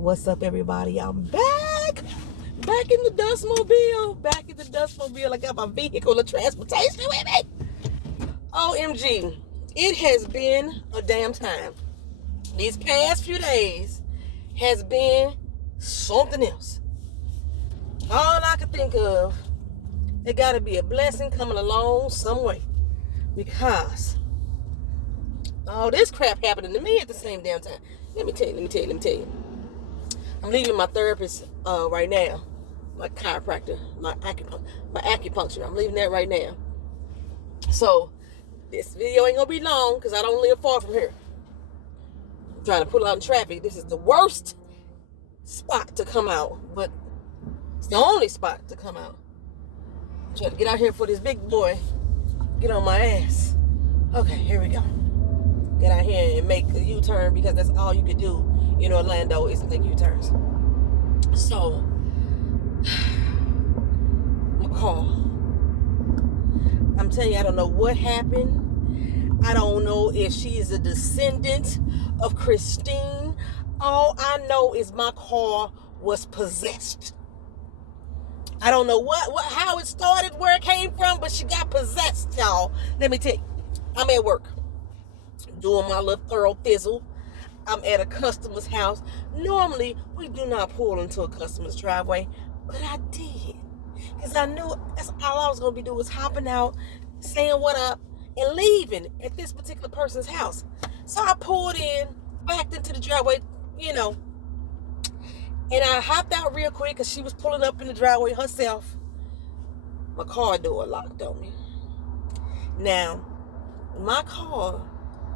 What's up, everybody? I'm back in the Dustmobile. I got my vehicle of transportation with me. OMG, it has been a damn time. These past few days has been something else. All I could think of, it got to be a blessing coming along some way, because all this crap happening to me at the same damn time. Let me tell you. I'm leaving my therapist right now, my chiropractor, my acupuncture. I'm leaving that right now. So this video ain't gonna be long because I don't live far from here. I'm trying to pull out in traffic. This is the worst spot to come out, but it's the only spot to come out. I'm trying to get out here for this big boy get on my ass. Okay, here we go. Get out here and make a U-turn, because that's all you can do in Orlando is make U-turns. So, my car. I'm telling you, I don't know what happened. I don't know if she is a descendant of Christine. All I know is my car was possessed. I don't know how it started, where it came from, but she got possessed, y'all. Let me tell you, I'm at work doing my little thorough thizzle. I'm at a customer's house. Normally, we do not pull into a customer's driveway, but I did, because I knew that's all I was going to be doing, was hopping out, saying what up, and leaving at this particular person's house. So I pulled in, backed into the driveway, and I hopped out real quick because she was pulling up in the driveway herself. My car door locked on me. Now, my car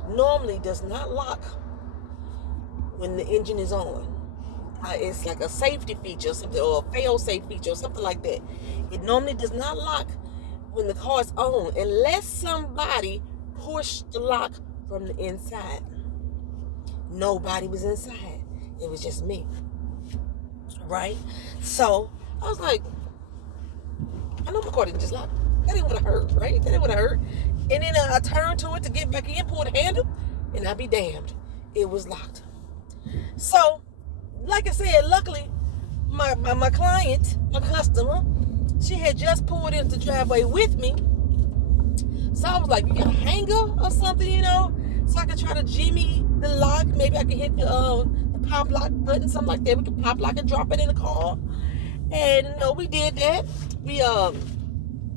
normally does not lock when the engine is on. It's like a safety feature or something, or a fail-safe feature or something like that. It normally does not lock when the car is on unless somebody pushed the lock from the inside. Nobody was inside. It was just me. Right? So I was like, I know my car didn't just lock. That ain't what I heard, right? That ain't what I heard. And then I turned to it to get back in, pull the handle, and I'd be damned, it was locked. So, like I said, luckily, my client, my customer, she had just pulled into the driveway with me. So I was like, you got a hanger or something, so I could try to jimmy the lock. Maybe I could hit the pop lock button, something like that. We could pop lock and drop it in the car. And we did that.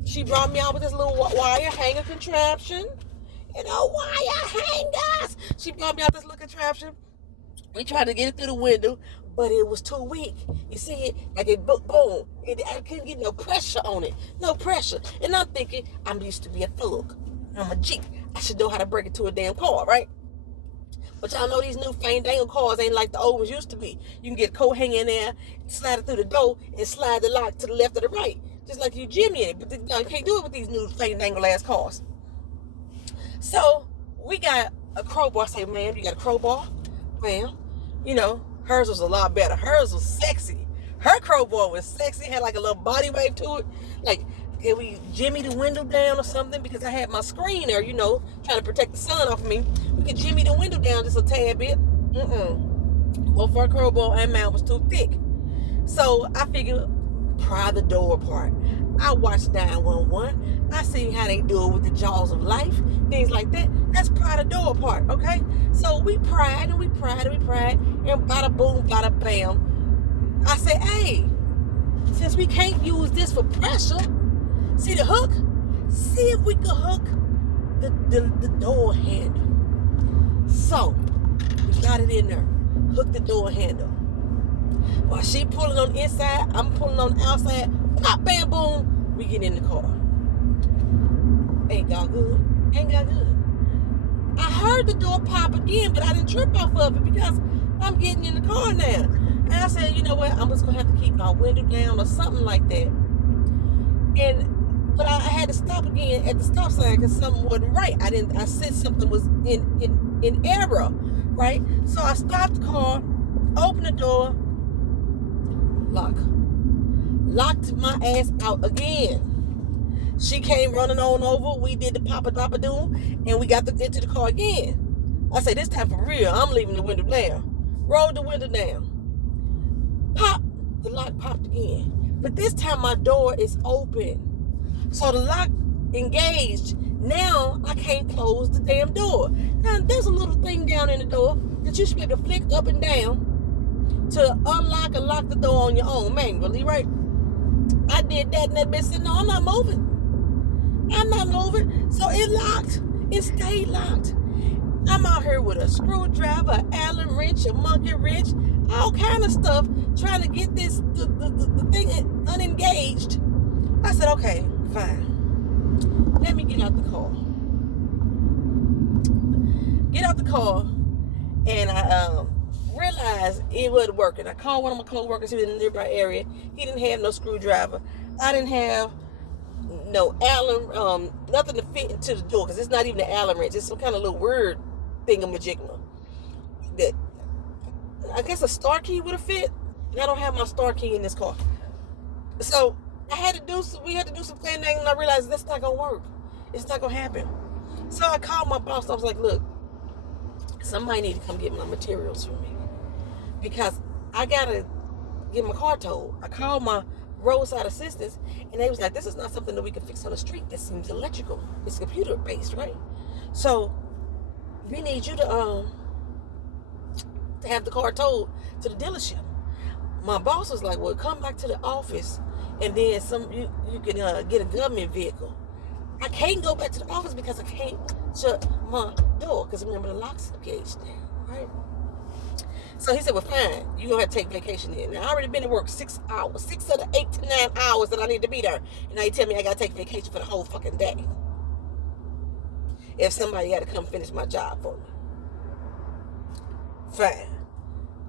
She brought me out with this little wire hanger contraption. Wire hangers. She brought me out this little contraption. We tried to get it through the window, but it was too weak. You see it? Like it boom. I couldn't get no pressure on it. No pressure. And I'm thinking, I'm used to be a thug. I'm a G. I should know how to break it to a damn car, right? But y'all know these new fandangle cars ain't like the old ones used to be. You can get a coat hanger in there, slide it through the door, and slide the lock to the left or the right. Just like you jimmy it. But you can't do it with these new fandangle ass cars. So, we got a crowbar. I say, ma'am, you got a crowbar? Ma'am, hers was a lot better. Hers was sexy. Her crowbar was sexy. It had like a little body wave to it. Like, can we jimmy the window down or something? Because I had my screen there, trying to protect the sun off of me. We could jimmy the window down just a tad bit. Both her crowbar and mine was too thick. So I figured, pry the door apart. I watched 911. I seen how they do it with the jaws of life, things like that. Let's pry the door apart, okay? So we pried, and bada boom, bada bam. I said, hey, since we can't use this for pressure, see the hook? See if we could hook the door handle. So we got it in there. Hook the door handle. While she pulling on the inside, I'm pulling on the outside. Pop, bam, boom. We get in the car. Ain't got good. I heard the door pop again, but I didn't trip off of it because I'm getting in the car now. And I said, you know what? I'm just gonna have to keep my window down or something like that. But I had to stop again at the stop sign because something wasn't right. I said something was in error, right? So I stopped the car, opened the door, locked my ass out again. She came running on over. We did the papa-dapa-doo, and we got into the car again. I said, this time for real, I'm leaving the window down. Rolled the window down. Pop, the lock popped again. But this time my door is open. So the lock engaged. Now I can't close the damn door. Now there's a little thing down in the door that you should be able to flick up and down to unlock and lock the door on your own manually, right? I did that and that bitch said, no, I'm not moving. I'm not moving. So it locked. It stayed locked. I'm out here with a screwdriver, an Allen wrench, a monkey wrench, all kind of stuff, trying to get the thing unengaged. I said, okay, fine. Let me get out the car. Get out the car, and I realized it wasn't working. I called one of my co-workers who was in the nearby area. He didn't have no screwdriver. I didn't have no Allen, nothing to fit into the door, because it's not even an Allen wrench. It's some kind of little weird thingamajigma that I guess a star key would have fit, and I don't have my star key in this car. So we had to do some planning, and I realized that's not gonna work. It's not gonna happen. So I called my boss. I was like, look, somebody need to come get my materials for me, because I gotta get my car towed. I called my roadside assistance, and they was like, this is not something that we can fix on the street. This seems electrical. It's computer based, right? So we need you to have the car towed to the dealership. My boss was like, well, come back to the office, and then you can get a government vehicle. I can't go back to the office because I can't shut my door, because remember the lock's engaged now, right? So he said, well, fine, you're going to have to take vacation in. Now, I already been at work 6 hours, 6 of the 8 to 9 hours that I need to be there. And now you tell me I got to take vacation for the whole fucking day. If somebody had to come finish my job for me. Fine.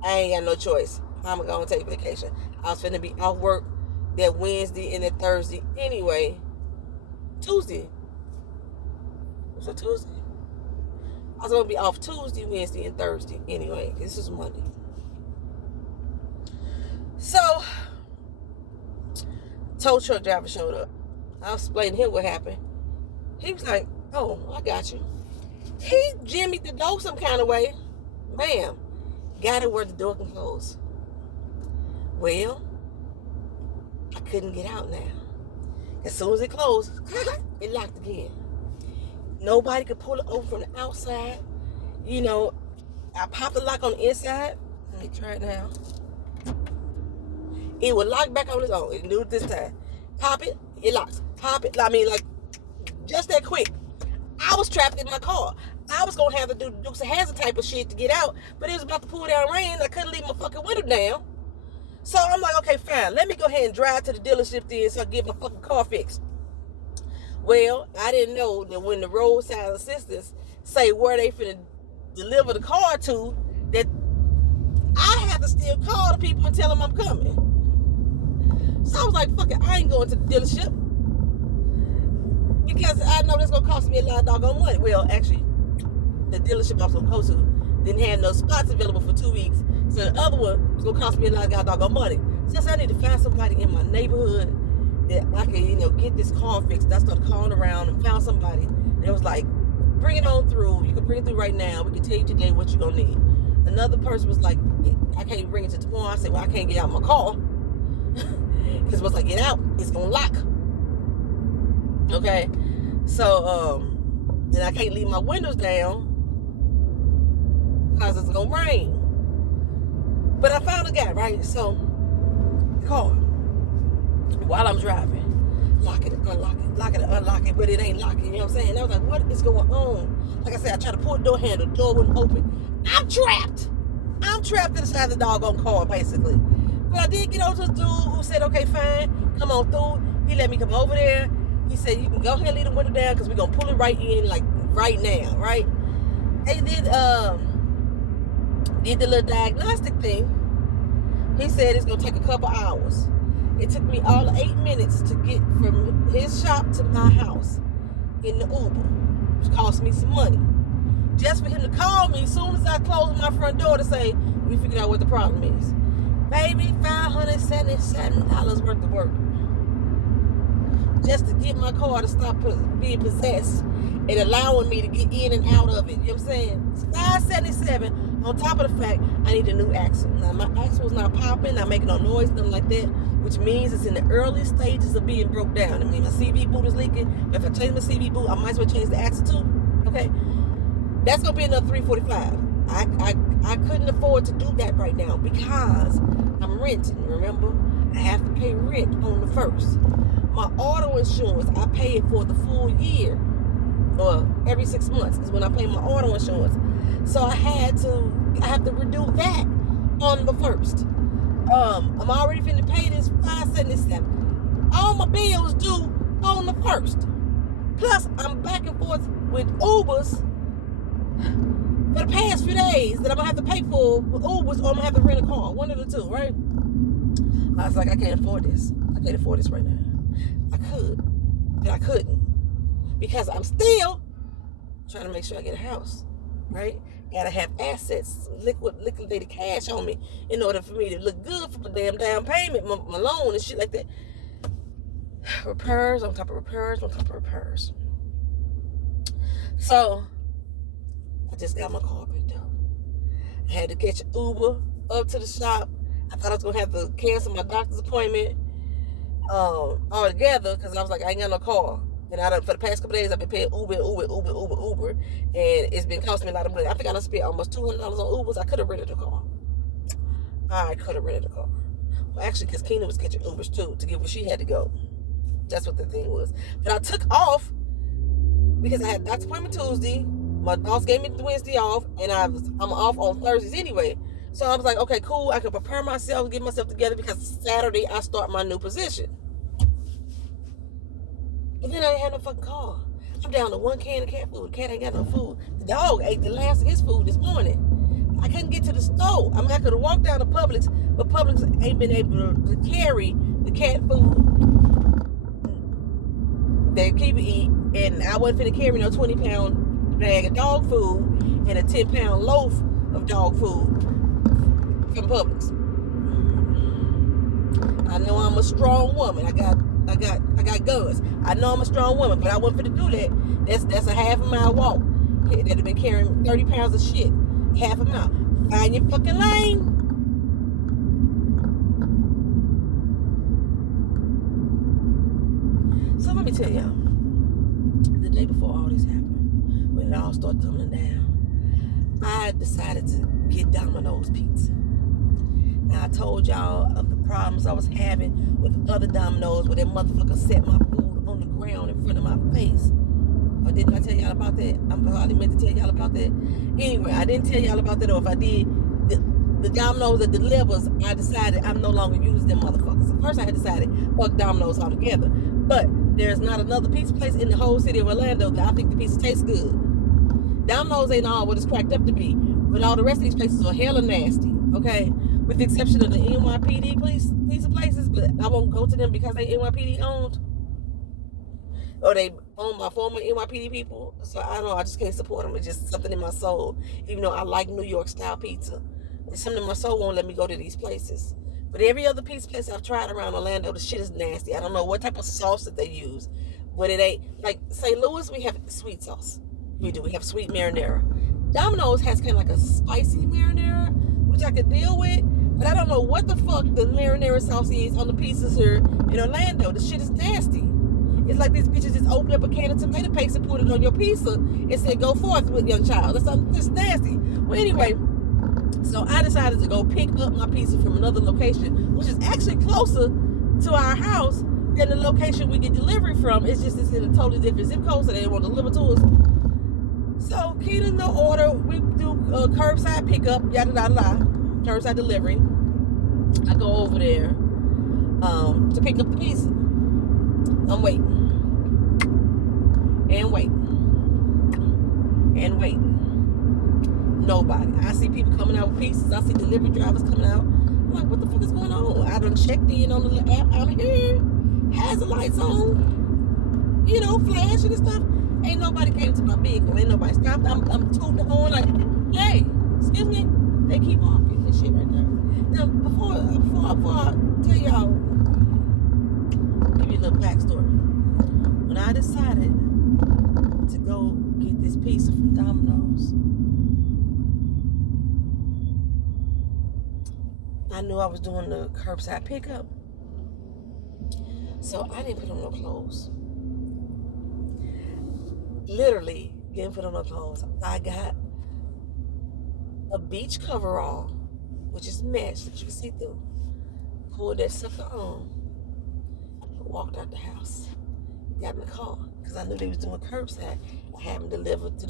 I ain't got no choice. I'm going to take vacation. I was finna be off work that Wednesday and that Thursday anyway. Tuesday. Was it Tuesday? I was going to be off Tuesday, Wednesday, and Thursday anyway. This is Monday. So, tow truck driver showed up. I was explaining to him what happened. He was like, oh, I got you. He jimmied the door some kind of way. Bam. Got it where the door can close. Well, I couldn't get out now. As soon as it closed, it locked again. Nobody could pull it open from the outside. You know, I popped the lock on the inside. Let me try it now. It would lock back on its own. It knew it this time. Pop it, it locks. Pop it. I mean, like, just that quick. I was trapped in my car. I was going to have to do Dukes of Hazzard type of shit to get out, but it was about to pour down rain. I couldn't leave my fucking window down. So I'm like, okay, fine. Let me go ahead and drive to the dealership then so I can get my fucking car fixed. Well, I didn't know that when the roadside assistants say where they finna deliver the car to, that I have to still call the people and tell them I'm coming. So I was like, fuck it, I ain't going to the dealership, because I know that's going to cost me a lot of doggone money. Well, actually, the dealership I was going to go to didn't have no spots available for 2 weeks. So the other one was going to cost me a lot of doggone money. So I said, I need to find somebody in my neighborhood that I can, get this car fixed. I started calling around and found somebody that was like, bring it on through. You can bring it through right now. We can tell you today what you're going to need. Another person was like, I can't bring it to tomorrow. I said, well, I can't get out my car. Because once I get out, it's going to lock. Okay? So, then I can't leave my windows down because it's going to rain. But I found a guy, right? So, car. While I'm driving, lock it, unlock it, but it ain't locking, you know what I'm saying? And I was like, what is going on? Like I said, I tried to pull the door handle, the door wouldn't open. I'm trapped to the side of the doggone car, basically. But I did get over to this dude who said, okay, fine, come on through. He let me come over there. He said, you can go ahead and leave the window down because we're going to pull it right in, like, right now, right? They did the little diagnostic thing. He said it's going to take a couple hours. It took me all 8 minutes to get from his shop to my house in the Uber, which cost me some money. Just for him to call me as soon as I closed my front door to say, we figured out what the problem is. Baby, $577 worth of work. Just to get my car to stop being possessed and allowing me to get in and out of it. You know what I'm saying? It's $577 On top of the fact, I need a new axle. Now, my axle is not popping, not making no noise, nothing like that, which means it's in the early stages of being broke down. I mean, my CV boot is leaking. If I change my CV boot, I might as well change the axle too. Okay? That's going to be another $345. I couldn't afford to do that right now because I'm renting, remember? I have to pay rent on the 1st. My auto insurance, I pay it for the full year. Or every 6 months is when I pay my auto insurance. So I have to redo that on the 1st. I'm already finna pay this $577. All my bills due on the 1st. Plus, I'm back and forth with Ubers for the past few days that I'm gonna have to pay for Ubers, or I'm gonna have to rent a car. One of the two, right? I was like, I can't afford this. I can't afford this right now. I could, but I couldn't. Because I'm still trying to make sure I get a house, right? Gotta have assets, liquidated cash on me in order for me to look good for the damn down payment, my loan and shit like that. Repairs on top of repairs on top of repairs. So, I just got my car picked up. I had to catch an Uber up to the shop. I thought I was gonna have to cancel my doctor's appointment altogether because I was like, I ain't got no car. And for the past couple of days, I've been paying Uber, and it's been costing me a lot of money. I think I done spent almost $200 on Ubers. I could have rented a car. Well, actually, because Keena was catching Ubers too to get where she had to go. That's what the thing was. But I took off because I had doctor's appointment Tuesday. My boss gave me the Wednesday off, and I'm off on Thursdays anyway. So I was like, okay, cool. I can prepare myself, get myself together because Saturday I start my new position. But then I ain't had no fucking car. I'm down to one can of cat food. The cat ain't got no food. The dog ate the last of his food this morning. I couldn't get to the store. I mean, I could have walked down to Publix, but Publix ain't been able to carry the cat food that people eat. And I wasn't finna carry no 20-pound bag of dog food and a 10-pound loaf of dog food from Publix. I know I'm a strong woman. I got guns. I know I'm a strong woman, but I wasn't finna do that. That's a half-a-mile walk. That'd have been carrying 30 pounds of shit. Half a mile. Find your fucking lane. So let me tell y'all, the day before all this happened, when it all started tumbling down, I decided to get Domino's pizza. Now I told y'all of the problems I was having with other Domino's where that motherfucker set my food on the ground in front of my face. Or didn't I tell y'all about that? I'm probably meant to tell y'all about that. Anyway, I didn't tell y'all about that, or if I did, the Domino's that delivers, I decided I'm no longer using them motherfuckers. At first I had decided, fuck Domino's altogether. But there's not another pizza place in the whole city of Orlando that I think the pizza tastes good. Domino's ain't all what it's cracked up to be, but all the rest of these places are hella nasty, okay? With the exception of the NYPD pizza places, but I won't go to them because they NYPD owned. Or they own by former NYPD people. So I don't know, I just can't support them. It's just something in my soul. Even though I like New York style pizza, it's something in my soul won't let me go to these places. But every other pizza place I've tried around Orlando, the shit is nasty. I don't know what type of sauce that they use, but it ain't like St. Louis. We have sweet sauce. We have sweet marinara. Domino's has kind of like a spicy marinara, which I could deal with. But I don't know what the fuck the marinara sauce is on the pizzas here in Orlando. The shit is nasty. It's like these bitches just opened up a can of tomato paste and put it on your pizza and said, go forth with young child. That's nasty. Well, anyway, so I decided to go pick up my pizza from another location, which is actually closer to our house than the location we get delivery from. It's just it's in a totally different zip code, so they won't deliver to us. So, Keena, no order. We do curbside pickup, yada, yada, yada. Curbside delivery. I go over there to pick up the pizza. I'm waiting. And waiting. Nobody. I see people coming out with pizzas. I see delivery drivers coming out. I'm like, what the fuck is going on? I done checked in on the app. I'm here. Has the lights on. You know, flashing and stuff. Ain't nobody came to my vehicle. Ain't nobody stopped. I'm tooting the horn like, hey, excuse me. They keep walking and shit right there. Now, before I tell y'all, give you a little backstory. When I decided to go get this pizza from Domino's, I knew I was doing the curbside pickup. So I didn't put on no clothes. Literally didn't put on no clothes. I got a beach coverall, which is mesh that you can see through. Pulled that sucker on. Walked out the house. Got in the car because I knew they was doing curbside. I had them delivered to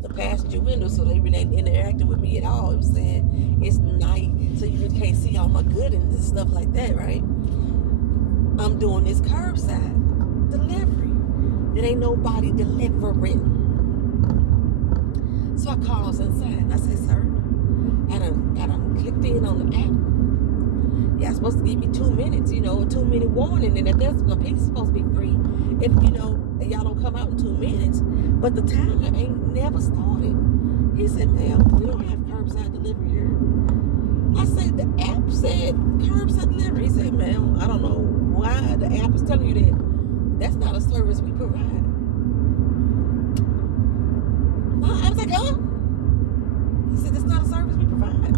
the passenger window, so they really ain't interacting with me at all. It was saying it's night, so you really can't see all my goodies and stuff like that, right? I'm doing this curbside delivery. There ain't nobody delivering. So I called inside and I said, sir, I done clicked in on the app. Yeah, it's supposed to give me 2 minutes, a 2-minute warning, and if that's my piece is supposed to be free. If y'all don't come out in 2 minutes, but the timer ain't never started. He said, ma'am, we don't have curbside delivery here. I said, the app said curbside delivery. He said, ma'am, I don't know why the app is telling you that. That's not a service we provide. I was like, huh? He said, that's not a service we provide.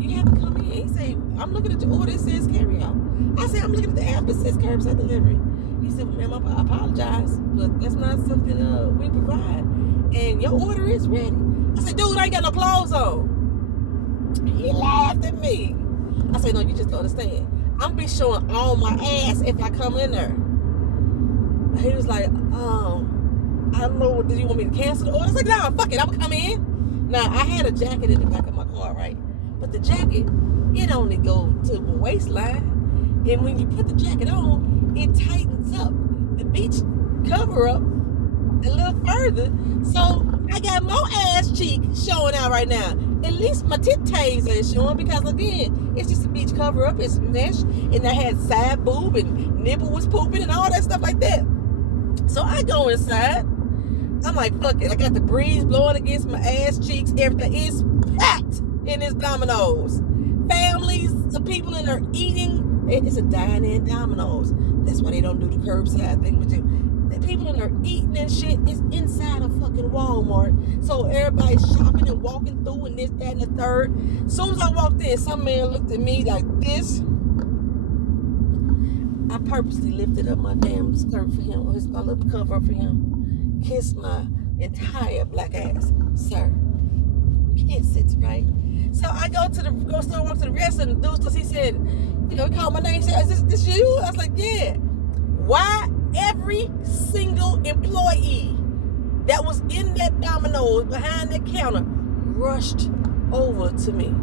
You have to come in. He said, I'm looking at your order. It says carry out. I said, I'm looking at the app. It says curbside delivery. He said, well, ma'am, I apologize, but that's not something we provide. And your order is ready. I said, dude, I ain't got no clothes on. He laughed at me. I said, no, you just don't understand. I'm be showing all my ass if I come in there. He was like, I don't know, did you want me to cancel the order? I was like, nah, fuck it, I'm gonna come in. Now, I had a jacket in the back of my car, right? But the jacket, it only goes to the waistline. And when you put the jacket on, it tightens up the beach cover up a little further. So I got more ass cheek showing out right now. At least my titties ain't showing because, again, it's just a beach cover up. It's mesh. And I had side boob and nipple was pooping and all that stuff like that. So I go inside. I'm like, fuck it. I got the breeze blowing against my ass cheeks. Everything is packed in this Domino's. Families of people in there eating. It's a dine-in Domino's. That's why they don't do the curbside thing with you. The people in there eating and shit is inside a fucking Walmart. So everybody's shopping and walking through and this, that, and the third. As soon as I walked in, some man looked at me like this. I purposely lifted up my damn skirt for him, or my little cover for him. Kissed my entire black ass. Sir, kiss it, right? So I go to the grocery store, walk to the rest of the dudes, because he said, he called my name, he said, is this you? I was like, yeah. Why every single employee that was in that Domino's behind that counter rushed over to me?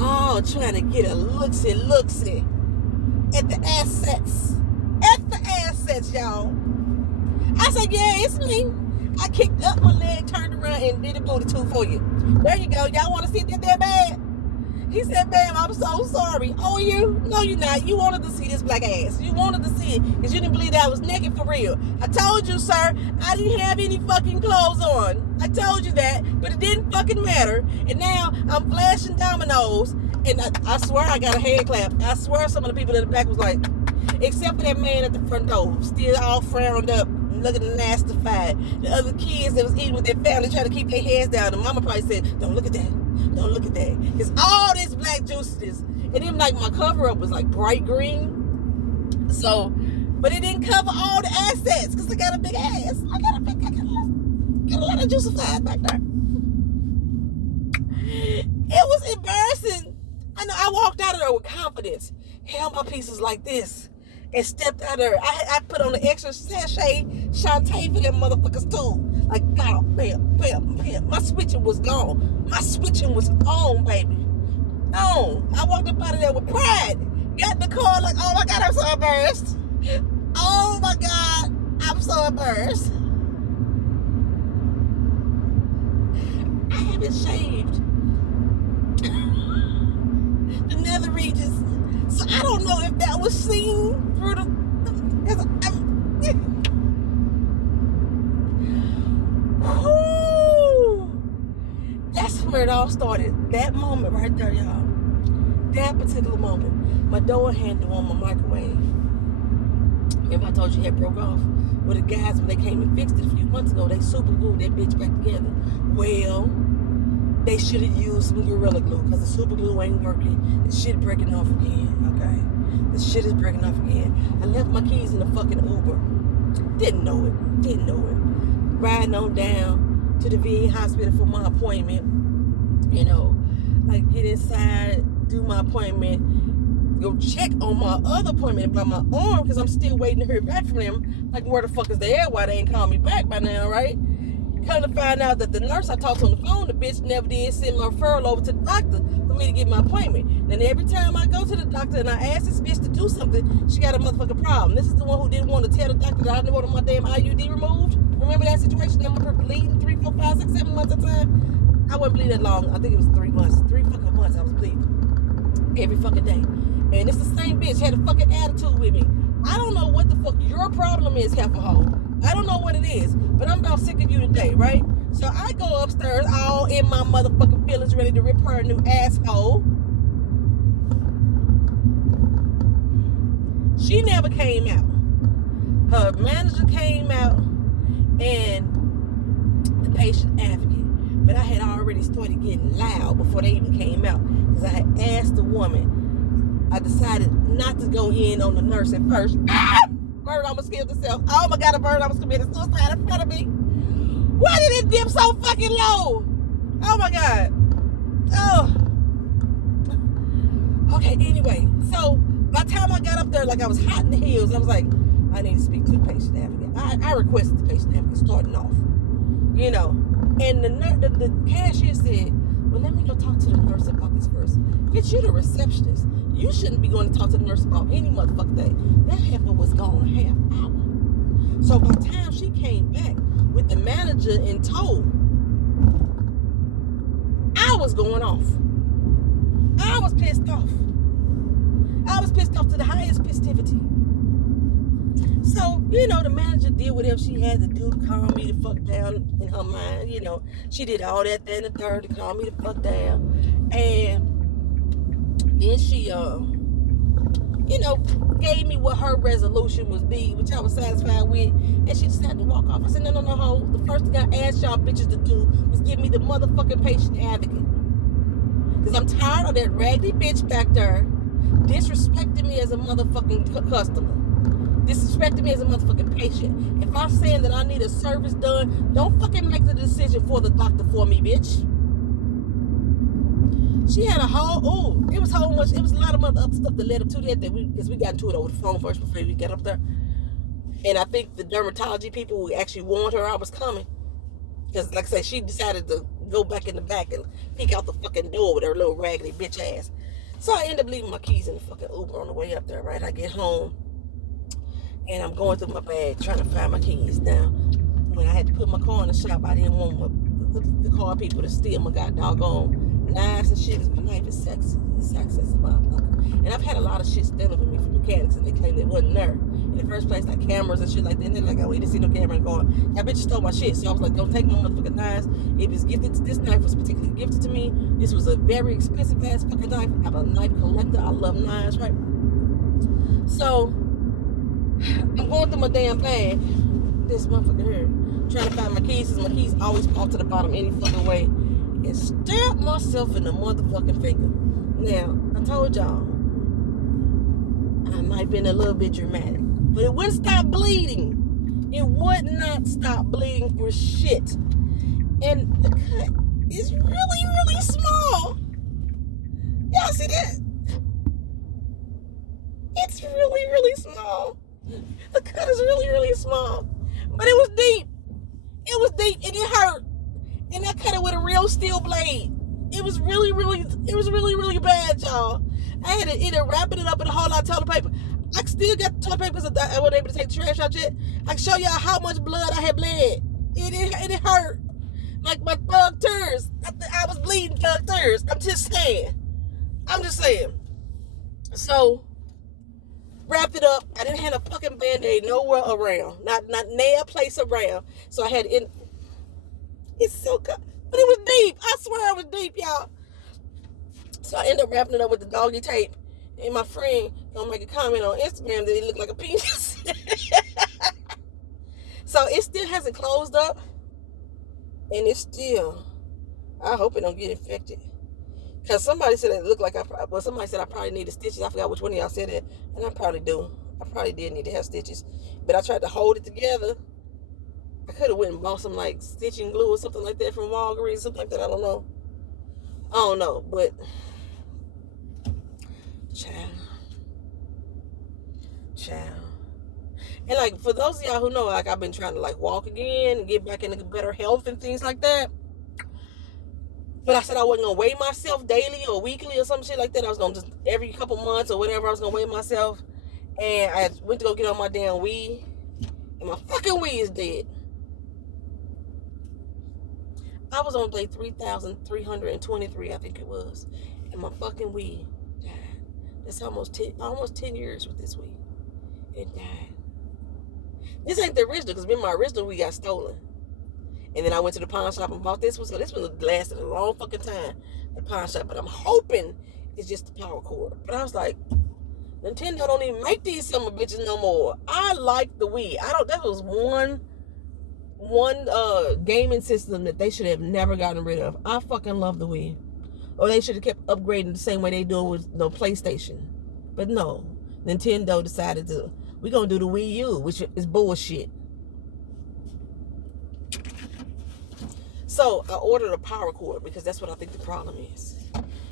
All trying to get a look-see at the assets. At the assets, y'all. I said, yeah, it's me. I kicked up my leg, turned around, and did a booty too for you. There you go. Y'all want to see that bad? He said, ma'am, I'm so sorry. Oh, you? No, you're not. You wanted to see this black ass. You wanted to see it because you didn't believe that I was naked for real. I told you, sir, I didn't have any fucking clothes on. I told you that, but it didn't fucking matter. And now I'm flashing Domino's, and I swear I got a hand clap. I swear some of the people in the back was like, except for that man at the front door, still all frowned up, looking nastified. The other kids that was eating with their family trying to keep their heads down. And mama probably said, don't look at that. Don't look at that. Because all this black juices, and then like my cover up was like bright green. So, but it didn't cover all the assets because I got a big ass. I got a lot of juicified back there. It was embarrassing. I know I walked out of there with confidence, held my pieces like this, and stepped out of there. I put on the extra sachet Shantae for them motherfuckers too. Like, bam, bam, bam, bam. My switching was gone. My switching was on, baby. On. I walked up out of there with pride. Got in the car like, oh my God, I'm so embarrassed. Oh my God, I'm so embarrassed. I haven't shaved the nether regions. So I don't know if that was seen through the... That's where it all started. That moment right there, y'all. That particular moment. My door handle on my microwave. Remember I told you it had broke off? Well, the guys, when they came and fixed it a few months ago, they super glued that bitch back together. Well, They should have used some Gorilla Glue because the super glue ain't working. The shit breaking off again, okay? The shit is breaking off again. I left my keys in the fucking Uber. Didn't know it. Riding on down to the VA hospital for my appointment. You know, like get inside, do my appointment, go check on my other appointment by my arm because I'm still waiting to hear back from them. Like, where the fuck is they at? Why they ain't called me back by now, right? Come to find out that the nurse I talked to on the phone, the bitch never did send my referral over to the doctor for me to get my appointment. And every time I go to the doctor and I ask this bitch to do something, she got a motherfucking problem. This is the one who didn't want to tell the doctor that I didn't want my damn IUD removed. Remember that situation? I'm bleeding 3, 4, 5, 6, 7 months at a time. I wasn't bleeding that long. I think it was 3 months. 3 fucking months I was bleeding. Every fucking day. And it's the same bitch had a fucking attitude with me. I don't know what the fuck your problem is, half a hoe. I don't know what it is, but I'm about sick of you today, right? So I go upstairs all in my motherfucking feelings, ready to rip her a new asshole. She never came out. Her manager came out and the patient advocate. But I had already started getting loud before they even came out because I had asked the woman. I decided not to go in on the nurse at first. Bird almost killed herself. Oh my God, a bird almost committed suicide in front of me. Why did it dip so fucking low? Oh my God. Oh. Okay, anyway. So by the time I got up there, like I was hot in the heels, I was like, I need to speak to the patient advocate. I requested the patient advocate starting off. You know. And the cashier said, well, let me go talk to the nurse about this first. Bitch, you're the receptionist. You shouldn't be going to talk to the nurse about any motherfucking thing. That heifer was gone a half hour. So by the time she came back with the manager in tow, I was going off. I was pissed off. I was pissed off to the highest festivity. So, you know, the manager did whatever she had to do to calm me the fuck down in her mind. You know, she did all that, and the third to calm me the fuck down. And then she, you know, gave me what her resolution was be, which I was satisfied with. And she decided to walk off. I said, no, ho. The first thing I asked y'all bitches to do was give me the motherfucking patient advocate. Because I'm tired of that raggedy bitch back there disrespecting me as a motherfucking customer. Disrespecting me as a motherfucking patient. If I'm saying that I need a service done, don't fucking make the decision for the doctor for me, bitch. She had a whole, it was a lot of other stuff that led up to that because we got into it over the phone first before we got up there. And I think the dermatology people who actually warned her I was coming. Because, like I said, she decided to go back in the back and peek out the fucking door with her little raggedy bitch ass. So I ended up leaving my keys in the fucking Uber on the way up there, right? I get home. And I'm going through my bag trying to find my keys. Now, when I had to put my car in the shop, I didn't want the car people to steal my god doggone knives and shit. Because my knife is sexy. It's sexy as a motherfucker. And I've had a lot of shit stolen from me from mechanics, and they claim they wasn't there. In the first place, like cameras and shit like that. And they're like, oh, we didn't see no camera in the car. That bitch stole my shit. So I was like, don't take my motherfucking knives. It was gifted. This knife was particularly gifted to me. This was a very expensive ass fucking knife. I'm a knife collector. I love knives, right? So I'm going through my damn bag. This motherfucker here. Trying to find my keys, because my keys always fall to the bottom any fucking way. And stabbed myself in the motherfucking finger. Now, I told y'all, I might have been a little bit dramatic. But it wouldn't stop bleeding. It would not stop bleeding for shit. And the cut is really, really small. Y'all see that? It's really, really small. The cut is really, really small. But it was deep. It was deep and it hurt. And I cut it with a real steel blade. It was really, really bad, y'all. I had to either wrap it up in a whole lot of toilet paper. I still got toilet papers that I wasn't able to take the trash out yet. I can show y'all how much blood I had bled. It hurt. Like my thug tears. I was bleeding thug tears. I'm just saying. So, wrapped it up. I didn't have a fucking Band-Aid nowhere around. Not nail place around. So I had it. It's so good. But it was deep. I swear it was deep, y'all. So I ended up wrapping it up with the doggy tape. And my friend gonna make a comment on Instagram that it looked like a penis. So it still hasn't closed up. And it's still I hope it don't get infected. Because somebody said it looked like somebody said I probably needed stitches. I forgot which one of y'all said it. And I probably do. I probably did need to have stitches. But I tried to hold it together. I could have went and bought some like stitching glue or something like that from Walgreens, something like that. I don't know. But child. And like for those of y'all who know, like I've been trying to like walk again and get back into better health and things like that. But I said I wasn't gonna weigh myself daily or weekly or some shit like that. I was gonna just every couple months or whatever I was gonna weigh myself. And I went to go get on my damn weed, and my fucking weed is dead. I was on day 3,323, I think it was, and my fucking weed died. That's almost 10 years with this weed. It died. This ain't the original, because my original weed got stolen. And then I went to the pawn shop and bought this one. So this one lasted a long fucking time, the pawn shop. But I'm hoping it's just the power cord. But I was like, Nintendo don't even make these summer bitches no more. I like the Wii. That was one gaming system that they should have never gotten rid of. I fucking love the Wii. Or they should have kept upgrading the same way they do with the PlayStation. But no, Nintendo decided we're gonna do the Wii U, which is bullshit. So I ordered a power cord because that's what I think the problem is.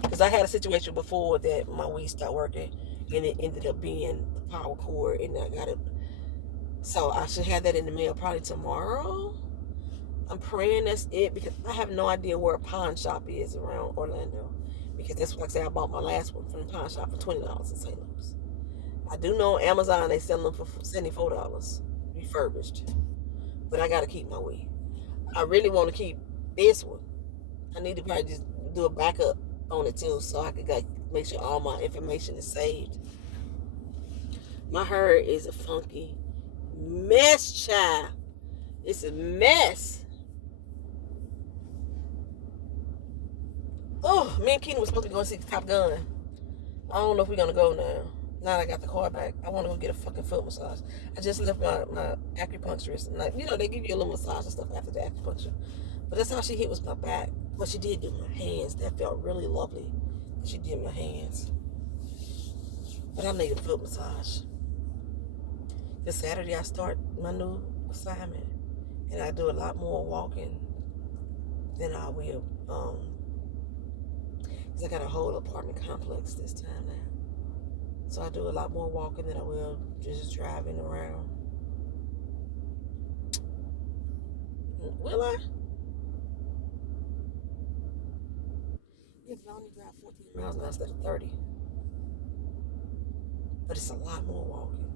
Because I had a situation before that my Wii stopped working and it ended up being the power cord, and I got it. So I should have that in the mail probably tomorrow. I'm praying that's it, because I have no idea where a pawn shop is around Orlando. Because that's what, like I said, I bought my last one from the pawn shop for $20 in St. Louis. I do know on Amazon they sell them for $74 refurbished. But I got to keep my Wii. I really want to keep this one. I need to probably just do a backup on it too, so I could make sure all my information is saved. My hair is a funky mess, child. It's a mess. Oh, me and Keenan was supposed to be going to see Top Gun. I don't know if we're going to go now. Now that I got the car back, I want to go get a fucking foot massage. I just left my acupuncturist. And they give you a little massage and stuff after the acupuncture. But that's how she hit, was my back. But she did do my hands. That felt really lovely. She did my hands. But I need a foot massage. This Saturday I start my new assignment. And I do a lot more walking than I will. Because I got a whole apartment complex this time now. So I do a lot more walking than I will just driving around. Will I? If I only drive 14 miles now instead of 30. But it's a lot more walking.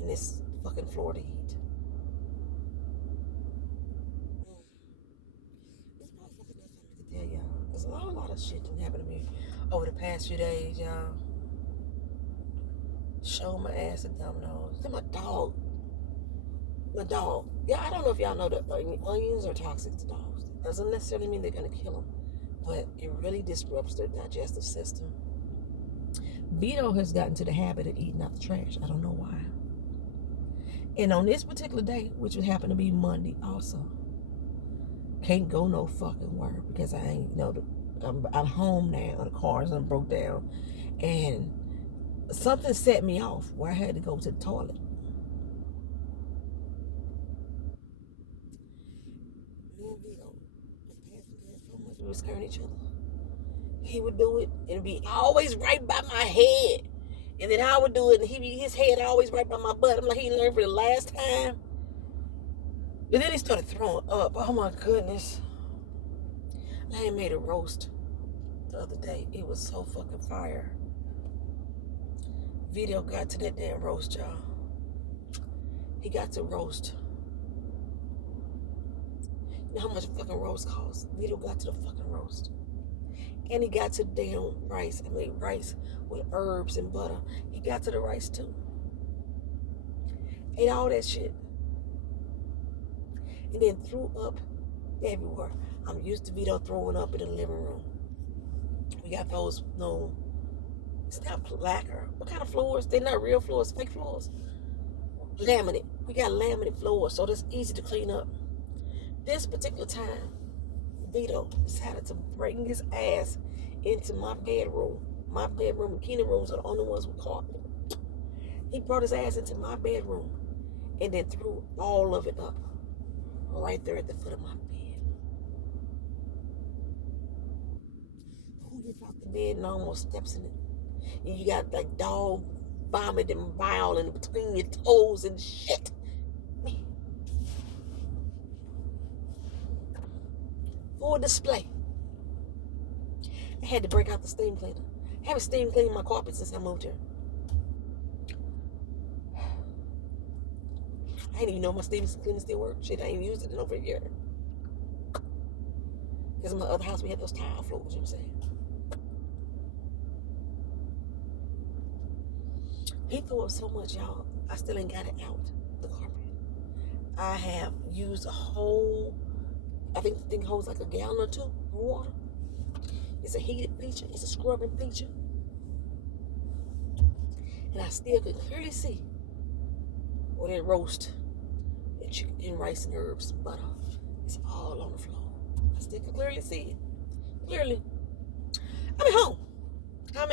In this fucking Florida heat. It's probably something else I need to tell y'all. There's a lot of shit that happened to me over the past few days, y'all. Show my ass at Domino's. Then my dog. Yeah, I don't know if y'all know that onions are toxic to dogs. Doesn't necessarily mean they're going to kill them, but it really disrupts their digestive system. Vito has gotten to the habit of eating out the trash. I don't know why. And on this particular day, which would happen to be Monday also, can't go no fucking where, because I ain't, I'm home now. The car's done broke down. And something set me off where I had to go to the toilet. Me and Vito was passing gas so much we were scaring each other. He would do it and it'd be always right by my head. And then I would do it and his head always right by my butt. I'm like, he learned for the last time. And then he started throwing up. Oh my goodness. I had made a roast the other day. It was so fucking fire. Vito got to that damn roast, y'all. He got to roast. You know how much a fucking roast costs? Vito got to the fucking roast. And he got to the damn rice. I made rice with herbs and butter. He got to the rice too. Ate all that shit. And then threw up everywhere. I'm used to Vito throwing up in the living room. We got those, it's not lacquer. What kind of floors? They're not real floors, fake floors. Laminate. We got laminate floors, so that's easy to clean up. This particular time, Vito decided to bring his ass into my bedroom. My bedroom and Keenan rooms are the only ones with carpet. He brought his ass into my bedroom and then threw all of it up right there at the foot of my bed. Who gets off the bed and almost steps in it? And you got like dog vomit and bile in between your toes and shit. Me. Full display. I had to break out the steam cleaner. I haven't steam cleaned my carpet since I moved here. I didn't even know my steam cleaner still worked. Shit, I ain't used it in over a year. Because in my other house, we had those tile floors, you know what I'm saying? He threw up so much, y'all. I still ain't got it out, the carpet. I have used a whole, I think the thing holds like a gallon or two of water. It's a heated feature. It's a scrubbing feature. And I still could clearly see where they roast and chicken and rice and herbs and butter. It's all on the floor. I still can clearly see it. Clearly. I'm at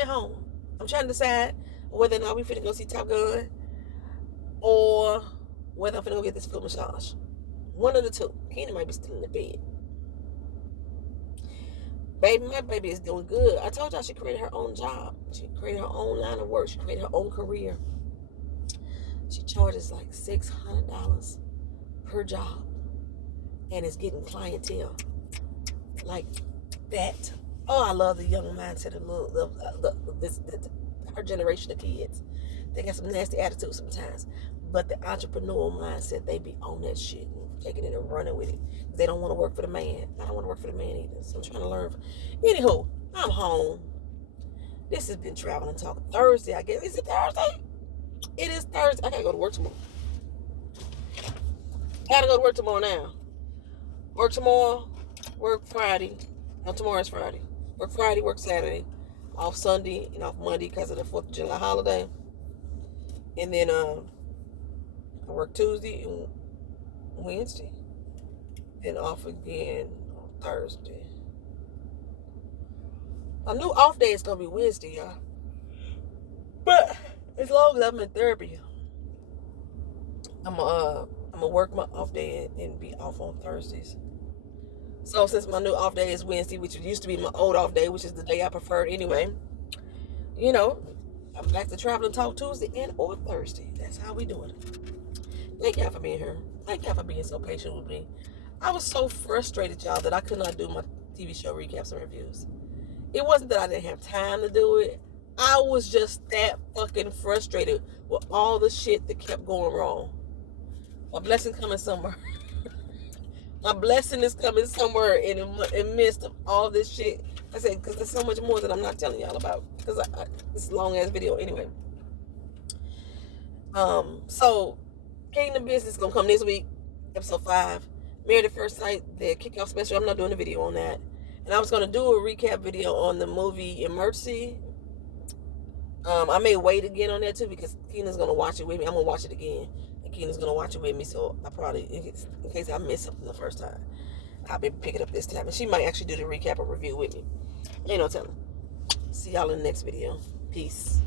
home. I'm trying to decide whether or not we finna go see Top Gun or whether I'm finna go get this foot massage. One of the two. Keenan might be still in the bed. Baby, my baby is doing good. I told y'all she created her own job. She created her own line of work. She created her own career. She charges like $600 per job and is getting clientele like that. Oh, I love the young mindset of her generation of kids. They got some nasty attitudes sometimes, but the entrepreneurial mindset, they be on that shit and taking it and running with it. They don't want to work for the man. I don't want to work for the man either. So I'm trying to learn. Anywho, I'm home. This has been Traveling Talk Thursday, I guess. Is it Thursday? It is Thursday. I gotta go to work tomorrow. Now. Work tomorrow. Work Friday. No, tomorrow is Friday. Work Friday, work Saturday. Off Sunday and off Monday because of the 4th of July holiday. And then I work Tuesday and Wednesday. Then off again on Thursday. My new off day is gonna be Wednesday, y'all. But as long as I'm in therapy, I'm gonna work my off day and be off on Thursdays. So since my new off day is Wednesday, which used to be my old off day, which is the day I preferred anyway, you know, I'm back to Traveling Talk Tuesday and or Thursday. That's how we doing it. Thank y'all for being here. Thank y'all for being so patient with me. I was so frustrated, y'all, that I could not do my TV show recaps and reviews. It wasn't that I didn't have time to do it. I was just that fucking frustrated with all the shit that kept going wrong. My blessing coming somewhere. My blessing is coming somewhere in the midst of all this shit. I said, because there's so much more that I'm not telling y'all about. Because it's a long-ass video anyway. So, Kingdom Business is going to come this week. Episode 5. Married at First Sight, the kickoff special. I'm not doing a video on that. And I was going to do a recap video on the movie Emergency. I may wait again on that too because Keenan's going to watch it with me. I'm going to watch it again. And Keenan's going to watch it with me. So I probably, in case I miss something the first time, I'll be picking up this time. And she might actually do the recap or review with me. Ain't no telling. See y'all in the next video. Peace.